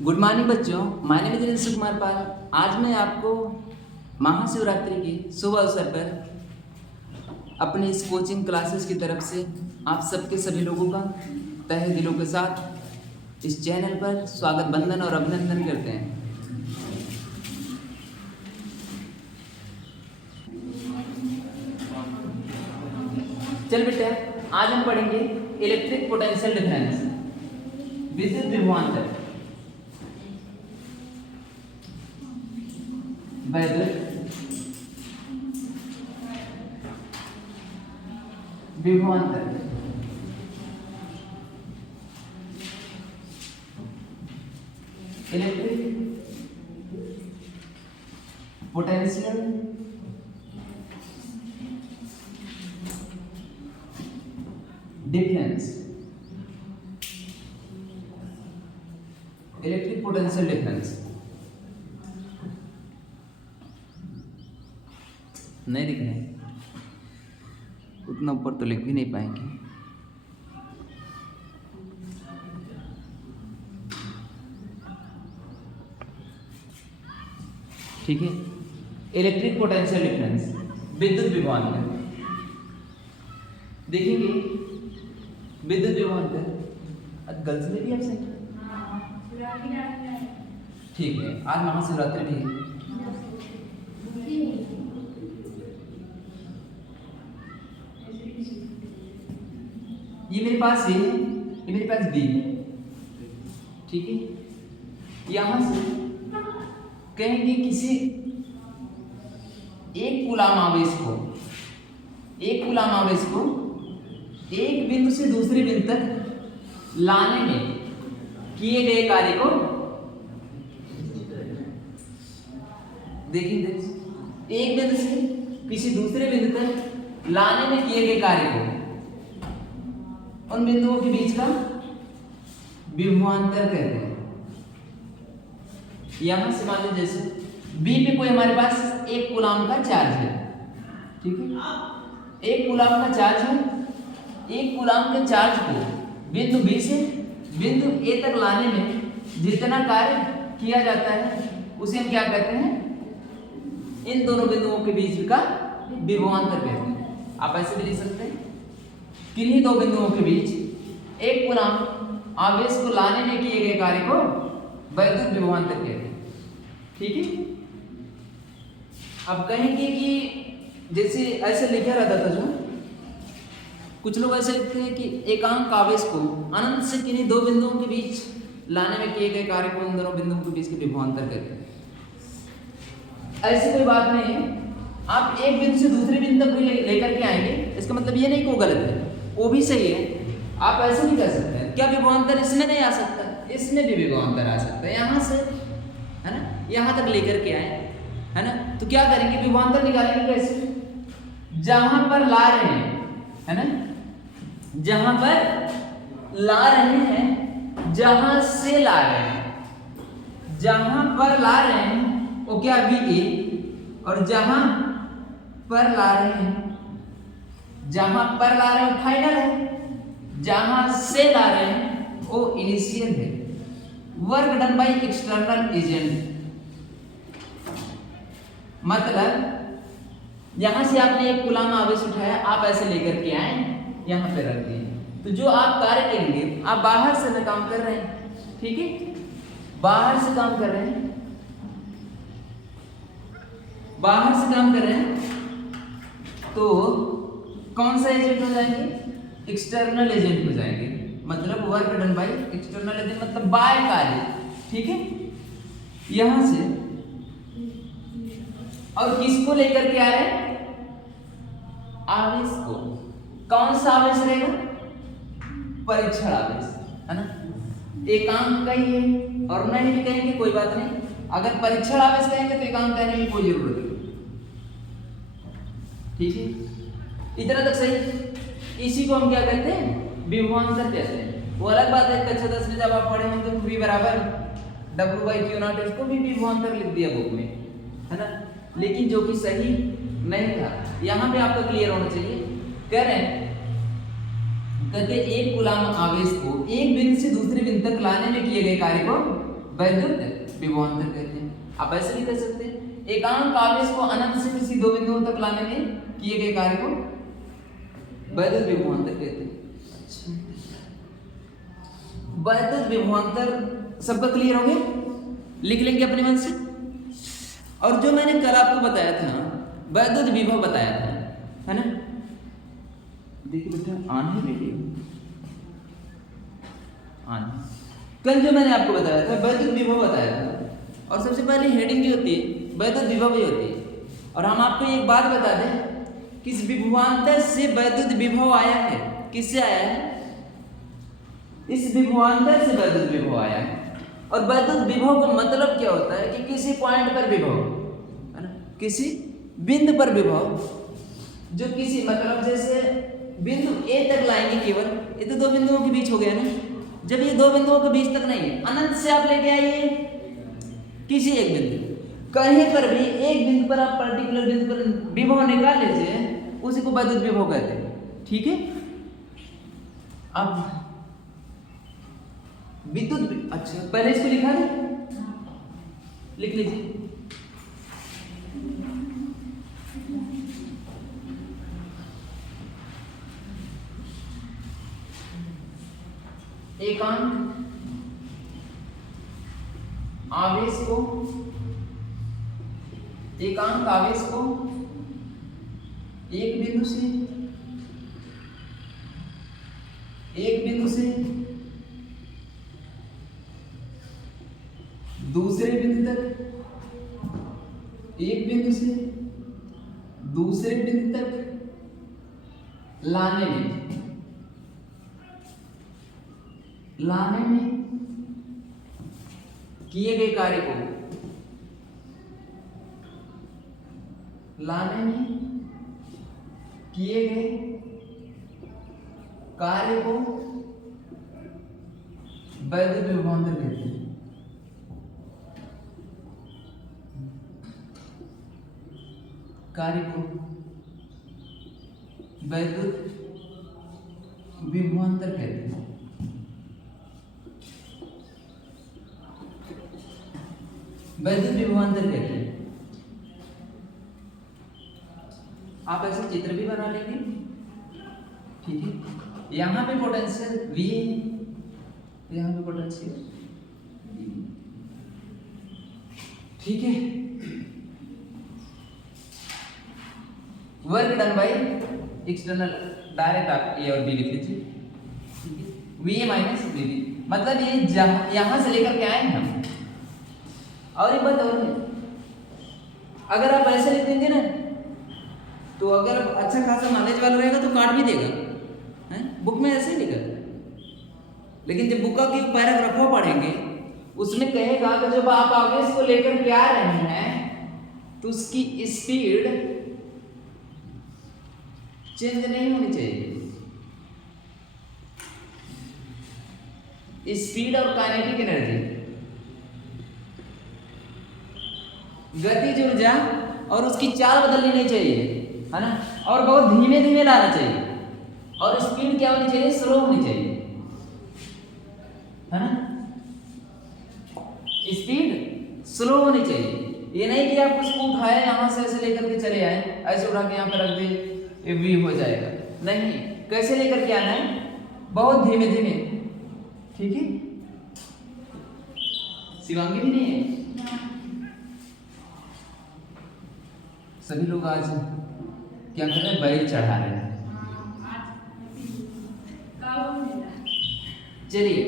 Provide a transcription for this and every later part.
Good morning बच्चों, my name is Rishi Kumar Pal. आज मैं आपको महाशिवरात्रि के शुभ अवसर पर अपने इस कोचिंग क्लासेस की तरफ से आप सबके सभी लोगों का तहे दिलों के साथ इस चैनल पर स्वागत, वंदन और अभिनंदन करते हैं। चल बेटा, आज हम पढ़ेंगे इलेक्ट्रिक पोटेंशियल डिफरेंस, विद्युत विभवांतर, वैद्युत विभवांतर। Electric potential difference, electric potential difference. नहीं दिख रहे, उतना ऊपर तो लिख भी नहीं पाएंगे। ठीक है, इलेक्ट्रिक पोटेंशियल डिफरेंस, विद्युत विभवांतर। देखेंगे विद्युत विभवांतर गर्ल्स में भी एब्सेंट। ठीक है, आज महाशिवरात्रि भी है। ये मेरे पास ए है, ये मेरे पास बी है। ठीक है, यहां से कहेंगे किसी एक कूलाम आवेश को एक बिंदु से दूसरे बिंदु तक लाने में किए गए कार्य को देखिए, एक बिंदु से किसी दूसरे बिंदु तक लाने में किए गए कार्य को, उन बिंदुओं के बीच का विभवांतर कहते हैं। यहां से मान लीजिए जैसे बी पे कोई हमारे पास एक कूलाम का चार्ज है। ठीक है, एक कूलाम का चार्ज है। एक कूलाम के चार्ज को बिंदु बी से बिंदु ए तक लाने में जितना कार्य किया जाता है उसे हम क्या कहते हैं? इन दोनों बिंदुओं के बीच का विभवांतर कहते हैं। आप ऐसे भी लिख सकते हैं, किन्हीं दो बिंदुओं के बीच एक कूलाम आवेश को लाने में किए गए कार्य को वैद्युत विभवांतर कहते हैं। ठीक है, अब कहेंगे कि जैसे ऐसे लिखा रहता था, जो कुछ लोग ऐसे लिखते हैं कि एकांक आवेश को अनंत से किन्हीं दो बिंदुओं के बीच लाने में किए गए कार्य को उन दोनों बिंदुओं के बीच के विभवांतर कहते हैं। ऐसी कोई बात नहीं है, आप एक बिंदु से दूसरे बिंदु तक लेकर के आएंगे, इसका मतलब ये नहीं कि वो गलत है, वो भी सही है। आप ऐसे नहीं कर सकते हैं। क्या विभवांतर इसमें नहीं आ सकता? इसमें भी विभवांतर आ सकता है। यहाँ से है ना, यहाँ तक लेकर के आए, है ना, तो क्या करेंगे? विभवांतर निकालेंगे कैसे? जहां पर ला रहे हैं, है ना, जहां पर ला रहे हैं, जहां से ला रहे हैं, जहां पर ला रहे हैं वो क्या वी ए, और जहां पर ला रहे हैं, जहां पर ला रहे हैं फाइनल है, जहां से ला रहे हैं वो इनिशियल है। Work done by external agent, मतलब यहां से आपने एक कूलाम आवेश उठाया, आप ऐसे लेकर के आए, यहां पे रख दिए, तो जो आप कार्य करेंगे, आप बाहर से ना काम कर रहे हैं। ठीक है, बाहर से काम कर रहे हैं, बाहर से काम कर रहे हैं, तो कौन सा एजेंट हो जाएंगे? एक्सटर्नल एजेंट हो जाएंगे। मतलब work done by external agent, मतलब बाय कार्य। ठीक है, यहां से और किसको लेकर के आ रहे हैं? आवेश को। कौन सा आवेश रहेगा? परीक्षण आवेश, है ना, एकांक का ही है, और नहीं भी कहेंगे कोई बात नहीं। अगर परीक्षण आवेश कहेंगे तो एकांक कहने की कोई जरूरत नहीं। ठीक है, इतना तक सही। इसी को हम क्या कहते हैं? विभवांतर कहते हैं। वो अलग बात है, कक्षा 10 में जब आप पढ़े होंगे तो V बराबर W/Q0, इसको भी विभवांतर लिख दिया बुक में, है ना, लेकिन जो कि सही नहीं था। यहाँ पे आपको क्लियर होना चाहिए। कह रहे हैं, कहते एक कूलाम आवेश को एक बिंदु से दूसरे बिंदु तक लाने में किए गए कार्य को वैद्युत विभवांतर कहते हैं। आप ऐसे भी कह सकते हैं एकांक आवेश को अनंत से किसी दो बिंदुओं तक लाने में किए गए कार्य को वैद्युत विभवांतर कहते हैं। अच्छा, वैद्युत विभवांतर सबका क्लियर हो गया? लिख लेंगे अपने मन से। और जो मैंने कल आपको बताया था वैद्युत विभव बताया था, है ना? देखिए बेटा ऑन है वीडियो, ऑन। कल जो मैंने आपको बताया था वैद्युत विभव बताया था, और सबसे पहले हेडिंग जो होती है वैद्युत विभव ही होती है। और हम आपको एक बात बता दें, किस विभवांतर से वैद्युत विभव आया है? किससे आया है? इस विभवांतर से वैद्युत विभव आया है। और वैद्युत विभव का मतलब क्या होता है कि किसी पॉइंट पर विभव, है ना, किसी बिंदु पर विभव, जो किसी मतलब जैसे बिंदु ए तक लाएंगे केवल, ये तो दो बिंदुओं के बीच हो गया ना। जब ये दो बिंदुओं के बीच तक नहीं है, अनंत से आप लेके आइए किसी एक बिंदु, कहीं पर भी एक बिंदु पर आप पर्टिकुलर बिंदु पर विभव निकाल लीजिए, उसी को वैद्युत विभव कहते हैं। ठीक है? अब विद्युत, अच्छा पहले इसको लिखा है, लिख लीजिए। एकांक आवेश को, एकांक आवेश को एक बिंदु से दूसरे बिंदु तक, एक बिंदु से दूसरे बिंदु तक लाने में किए गए कार्य को, लाने में किए गए कार्य को वैद्युत विभवांतर कहते हैं। कार्य को वैद्युत विभवांतर कहते हैं। वैद्युत विभवांतर कहते हैं। आप ऐसे चित्र भी बना लेंगे, ठीक है? यहां पे पोटेंशियल V है, यहां पे पोटेंशियल V, ठीक है? Work done by external, direct आप A और B लिख लीजिए, ठीक है? VA माइनस VB, मतलब ये यहां से लेकर के आए हम। और एक बात और है, अगर आप ऐसे लिख देंगे ना, तो अगर अच्छा खासा नॉलेज वाला रहेगा तो काट भी देगा, हैं? बुक में ऐसे ही लिखा है। लेकिन जब बुक का की पैराग्राफ पढ़ेंगे, उसमें कहेगा कि जब आप आवेश को लेकर के आ रहे हैं तो उसकी स्पीड चेंज नहीं होनी चाहिए। स्पीड और काइनेटिक एनर्जी, गतिज ऊर्जा और उसकी चाल बदलनी नहीं चाहिए, है ना? और बहुत धीमे धीमे लाना चाहिए, और स्पीड क्या होनी चाहिए? स्लो होनी चाहिए, है ना? स्पीड स्लो होनी चाहिए। ये नहीं कि आप उसको उठाए यहां से ऐसे लेकर के चले आए, ऐसे उठा के यहां पे रख दे, ये भी हो जाएगा। नहीं, कैसे लेकर के आना है? बहुत धीमे धीमे, ठीक है? शिवांगी भी नहीं है? सभी लोग आज क्या कर रहे हैं? बैल चढ़ा रहे हैं। चलिए,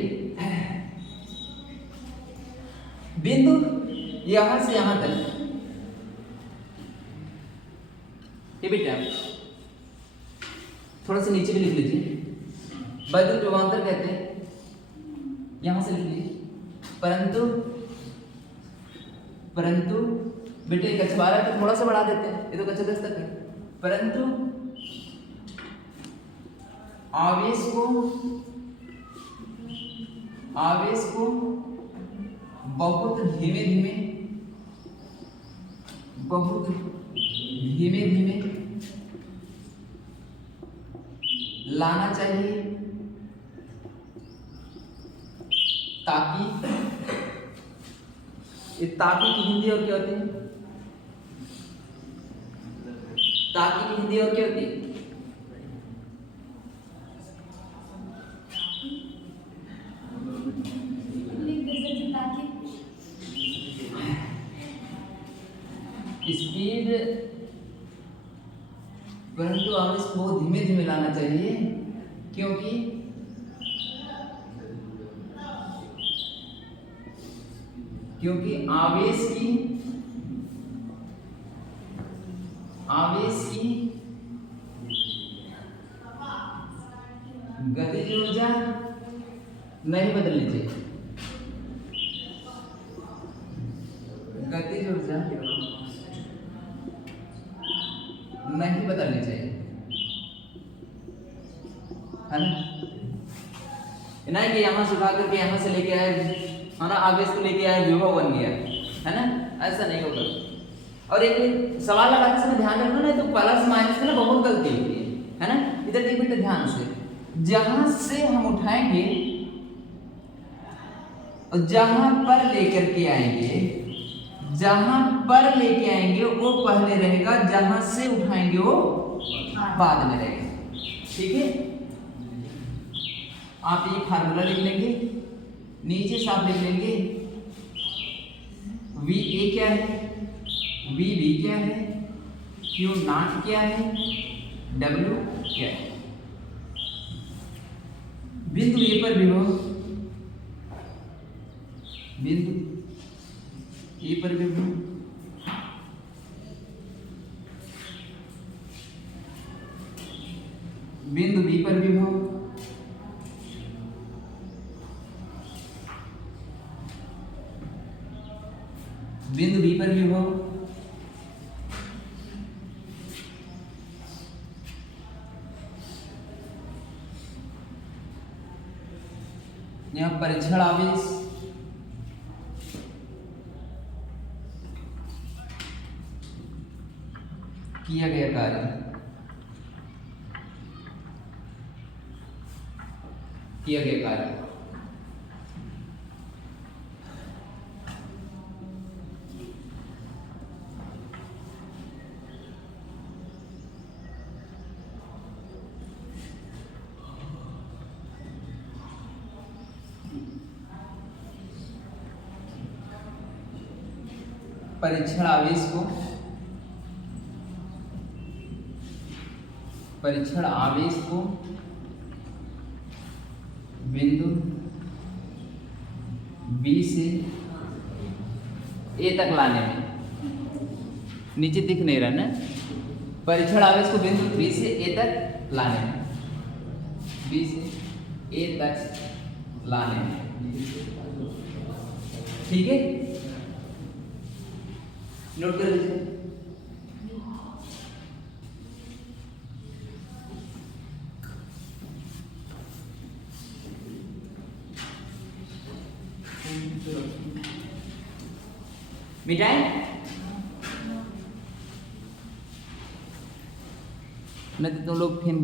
बिंदु यहां से यहां तक, ये बेटा थोड़ा सा नीचे भी लिख लीजिए, वैद्युत विभवांतर कहते हैं, यहां से लिख लीजिए। परंतु बेटे कक्षा 12 तक थोड़ा सा बढ़ा देते हैं, ये तो कक्षा 10 तक है। परंतु आवेश को बहुत धीमे धीमे लाना चाहिए, ताकि ये ताकि की हिंदी और क्या होती है? ताकि की हिंदी और क्या होती है? स्पीड, परंतु हमें इसको बहुत धीमे धीमे लाना चाहिए, क्योंकि आवेश की गतिज ऊर्जा नहीं बदलनी चाहिए। गतिज ऊर्जा नहीं बदलनी चाहिए, है ना? कि यहाँ से उठा करके यहाँ से लेके आए, है ना, आवेश को लेके आए, विभव बन गया, है ना? ऐसा नहीं होगा। और एक सवाल लगाते समय ध्यान रखना, नहीं तो प्लस माइनस में ना बहुत गलती होती है ना? इधर देखिए बेटा ध्यान से, जहां से हम उठाएंगे और जहां पर लेकर के आएंगे, वो पहले रहेगा, जहां से उठाएंगे वो बाद में रहेगा। ठीक है, आप ये फार्मूला लिख लेंगे, नीचे साफ लिख लेंगे, वी ए क्या है, वी बी क्या है, क्यू नॉट क्या है, डब्ल्यू क्या है। बिंदु ए पर विभव, बिंदु ए पर विभव, बिंदु बी पर विभव, बिंदु बी पर विभव, यहाँ परीक्षण आवेश, किया गया कार्य, परीक्षण आवेश को बिंदु बी से ए तक लाने में, नीचे दिख नहीं रहा ना, परीक्षण आवेश को बिंदु बी से ए तक लाने में, बी से ए तक लाने में। ठीक है, नोट कर लीजिए। मिटाए, नहीं तो तुम लोग फिर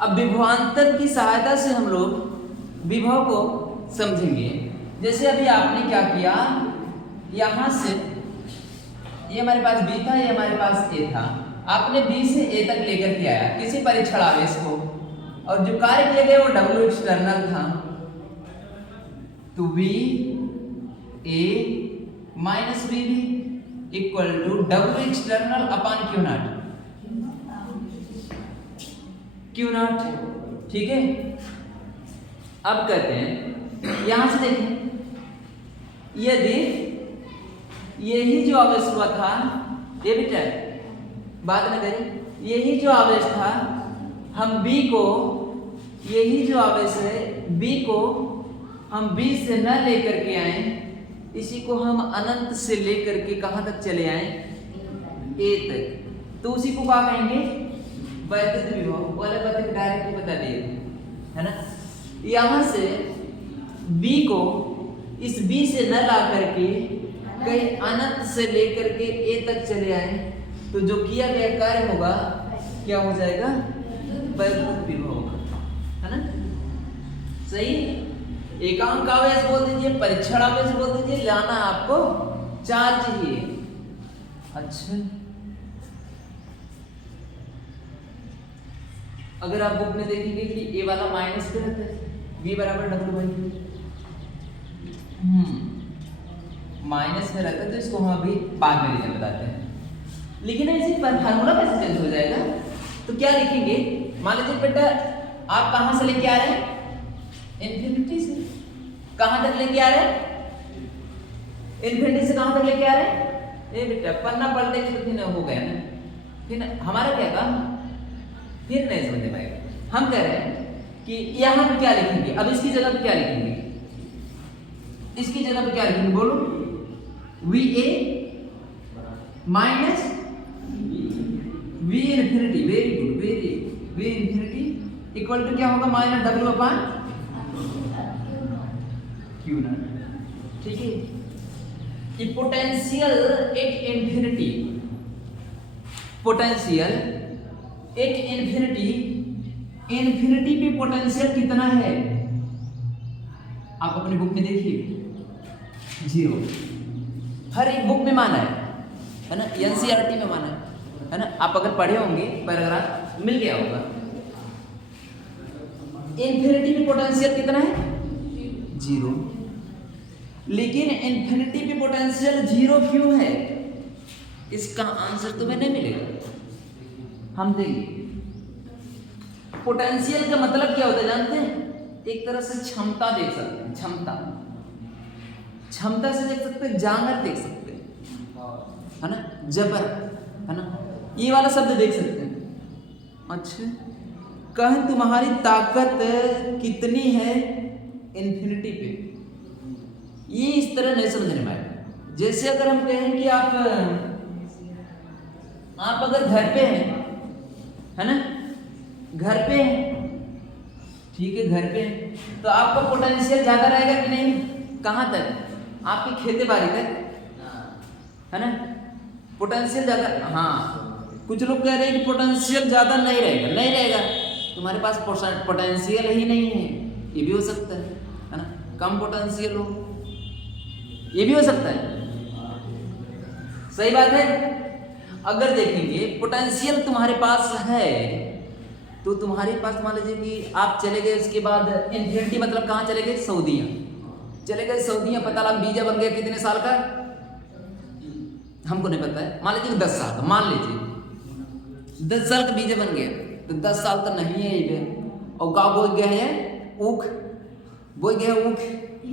अब विभवांतर की सहायता से हम लोग विभव को समझेंगे। जैसे अभी आपने क्या किया, यहां से ये हमारे पास बी था, ये हमारे पास ए था, आपने बी से ए तक लेकर के आया किसी परीक्षण आवेश को, और जो कार्य किया गया वो डब्ल्यू एक्सटर्नल था, तो V A minus V B equal to W external upon Q naught. ठीक है, अब कहते हैं यहां से देखें, यदि यही जो आवेश हुआ था, ये बेटा बात न करें, यही जो आवेश था, हम बी को, यही जो आवेश है बी को हम बी से न लेकर के आए, इसी को हम अनंत से लेकर के कहां तक चले आए, ए तक, तो उसी को क्या कहेंगे, वैद्युत विभव। वाले बात डायरेक्ट बता दिए, है ना। यहां से बी को इस बी से न ला करके कहीं अनंत से लेकर के ए तक चले आए, तो जो किया गया कार्य होगा क्या हो जाएगा, वैद्युत विभव होगा, है ना। सही, एकांक आवेश बोल दीजिए, परीक्षण आवेश बोल दीजिए, लाना आपको चार्ज ही है। अच्छा, अगर आप बुक में देखेंगे कि ए वाला माइनस पे रहता है, v बराबर W/Q, माइनस में रहता है, तो इसको हम अभी बाद में लिखने बताते हैं। लेकिन ऐसे फार्मूला कैसे चेंज हो जाएगा, तो क्या लिखेंगे, मान लीजिए बेटा आप कहां से लेके आ रहे हैं, इन्फिनिटी से। कहां तक लेके आ रहे हैं, इन्फिनिटी से कहां तक लेके आ रहे हैं, ए बेटा पन्ना पलटे तो फिर हो गया ना, फिर हमारा क्या काम, फिर नहीं समझ में आएगा। हम कह रहे हैं कि यहां पे क्या लिखेंगे, अब इसकी जगह पे क्या लिखेंगे, इसकी जगह पे क्या लिखेंगे, बोलो, VA minus V infinity, very good, V infinity equal to क्या होगा, माइनस W/Q0। ठीक है, कि potential at infinity, potential at infinity, infinity पे पोटेंशियल कितना है, आप अपनी बुक में देखिए, 0। हर एक बुक में माना है ना, NCERT में माना है ना, आप अगर पढ़े होंगे पैराग्राफ मिल गया होगा। इन्फिनिटी पे पोटेंशियल कितना है, 0। लेकिन इन्फिनिटी पे पोटेंशियल 0 क्यों है, इसका आंसर तुम्हें नहीं मिलेगा, हम देंगे। पोटेंशियल का मतलब क्या होता है जानते हैं, एक तरह से क्षमता देख सकते हैं, क्षमता से देख सकते हैं, जांगर देख सकते हैं, है ना, जबर, है ना, ये वाला शब्द देख सकते हैं। अच्छा, कहें तुम्हारी ताकत कितनी है इन्फिनिटी पे, ये इस तरह नहीं समझने में आएगा। जैसे अगर हम कहें कि आप अगर घर पे हैं, है ना, घर पे हैं, ठीक है, घर पे हैं, तो आपका पोटेंशियल ज्यादा रहेगा कि नहीं, कहां तक, आपकी खेती बाड़ी तक, है ना, पोटेंशियल ज्यादा, हाँ, कुछ लोग कह रहे हैं कि पोटेंशियल ज्यादा नहीं रहेगा, तुम्हारे पास पोटेंशियल ही नहीं है, ये भी हो सकता है ना, कम पोटेंशियल हो, ये भी हो सकता है, सही बात है। अगर देखेंगे पोटेंशियल तुम्हारे पास है, तो तुम्हारे पास मान लीजिए कि आप चले गए, उसके बाद इन्फिनिटी मतलब कहाँ चले गए, सऊदीया चले गए, सऊदीया पता लगा वीजा बन गया कितने साल का, हमको नहीं पता है, मान लीजिए 10 साल का, मान लीजिए 10 साल का वीजा बन गया, तो 10 साल तो नहीं है ये, और गाँव बोई गया है ऊख, बोई गया ऊख,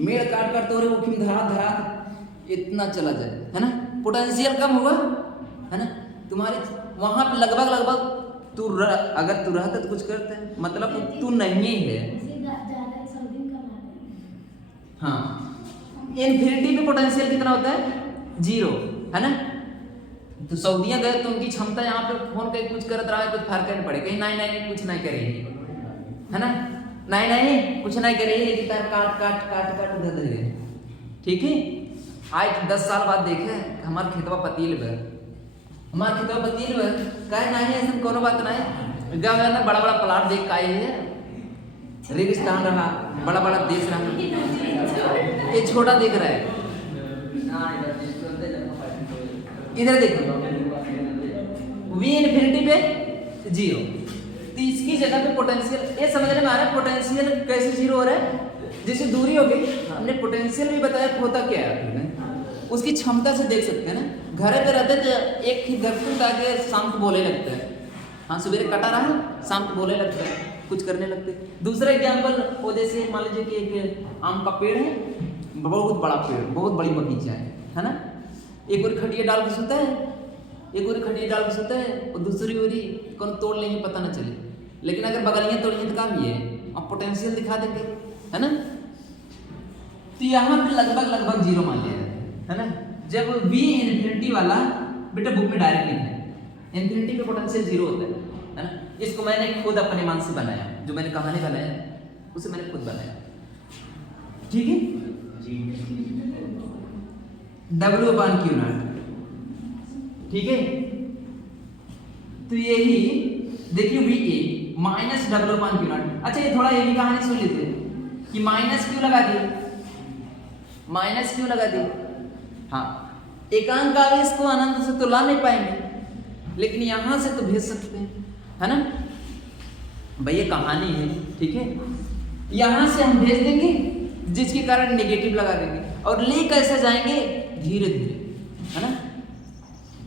मेड़ काट काट तो ऊख में धरा इतना चला जाए, है ना, पोटेंशियल कम होगा, है ना, तुम्हारे वहां पे लगभग तू अगर तू रहता तो कुछ करते, मतलब तू नहीं है, हाँ। इन्फिनिटी पे पोटेंशियल कितना होता है, 0, है ना। तो सऊदीया गए तो उनकी क्षमता यहाँ पे फोन करके कुछ करत रहा है, कुछ फर्क नहीं पड़े, कहीं नहीं कुछ नहीं करेगी, है ना, नहीं कुछ नहीं करेगी, काट दे दे, ठीक है। आज 10 साल बाद देखे हमारे खेतवा पतील बे, कहे नहीं ऐसा कोनो बात नहीं, गाँव में बड़ा बड़ा प्लाट देख आए है, रेगिस्तान रहा, बड़ा बड़ा देश रहा, ये छोटा दिख रहा है, इधर देखो V इन्फिनिटी पे 0, तो इसकी जगह पे पोटेंशियल, ये समझने में आ रहा है पोटेंशियल कैसे 0 हो रहा है, जैसे दूरी हो गई, हमने पोटेंशियल भी बताया होता क्या है, उसकी क्षमता से देख सकते हैं ना। घर पे रहते तो एक ही दरखत आके शाम को बोले लगता है, हाँ सवेरे कटा रहा शाम को बोले लगता है, कुछ करने लगते। दूसरा एग्जाम्पल वो जैसे मान लीजिए कि एक आम का पेड़ है, बहुत बड़ा पेड़, बहुत बड़ी बगीचा है ना, एक और खटिया डाल के सोता है, और दूसरी ओरी कौन तोड़ लेंगे पता ना चले, लेकिन अगर बगलियाँ तोड़िए तो काम ये है, आप पोटेंशियल दिखा देंगे, है ना। तो यहाँ पे लगभग 0 मान लिया है ना। जब V इन्फिनिटी वाला बेटा बुक में डायरेक्ट लिखा है, इन्फिनिटी पे पोटेंशियल 0 होता है ना। इसको मैंने खुद अपने मन से बनाया, जो मैंने कहानी बनाया उसे मैंने खुद बनाया, ठीक है। W/Q0, ठीक है। तो यही देखिए VA माइनस W/Q0। अच्छा ये थोड़ा ये भी कहानी सुन लेते हैं, कि माइनस क्यू लगा दिए, माइनस क्यू लगा दिए। हाँ, एकांक आवेश को अनंत से तो ला नहीं पाएंगे, लेकिन यहां से तो भेज सकते हैं, है ना भाई, ये कहानी है, ठीक है। यहां से हम भेज देंगे, जिसके कारण नेगेटिव लगा देंगे, और ले कैसे जाएंगे, धीरे धीरे, है ना।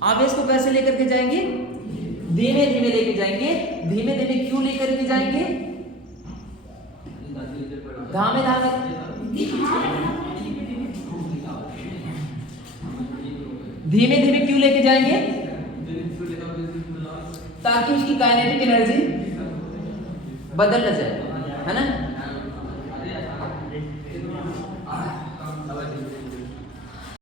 आवेश को कैसे लेकर के जाएंगे, धीमे धीमे लेके जाएंगे। धीमे धीमे क्यों लेकर के जाएंगे, धामे धामे, धीमे धीमे क्यों लेके जाएंगे, ताकि उसकी काइनेटिक एनर्जी बदल न जाए, है ना।